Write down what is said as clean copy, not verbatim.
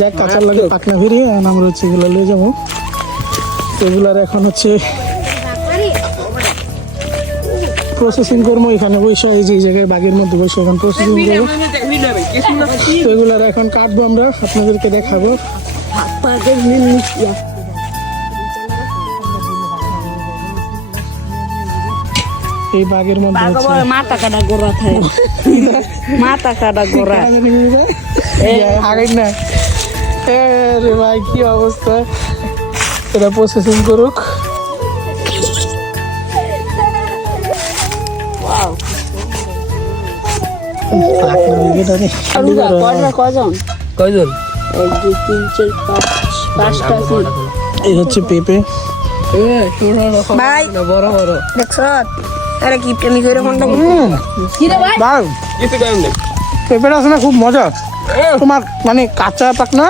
যাক কাঁচার লাগে পাকনা ফিরিয়ে আমরা হচ্ছে এগুলো নিয়ে যাবো। এগুলার এখন হচ্ছে প্রসেসিং করবো এখানে বসে, এই যে জায়গায় বাগের মধ্যে বসে এখন প্রসেসিং করবো। তো এগুলার এখন কাটবো, আমরা আপনাদেরকে দেখাবো। এই বাগের মধ্যে মাথা কাটা গোড়া থাকে, মাথা কাটা গোড়া আগে না রে ভাই, কি অবস্থা। এটা প্রসেসিং করুক। কজন কয়জন? 1 2 3 4 5 5টা আছে। এই হচ্ছে পেঁপে। ভাই বড় বড় দেখছ আরে কি প্রেমী করে ফোনটা কি রে ভাই দারুণ কিছু কম নেই। পেঁপেটা আছে না, খুব মজা। তোমার মানে কাঁচা পাক না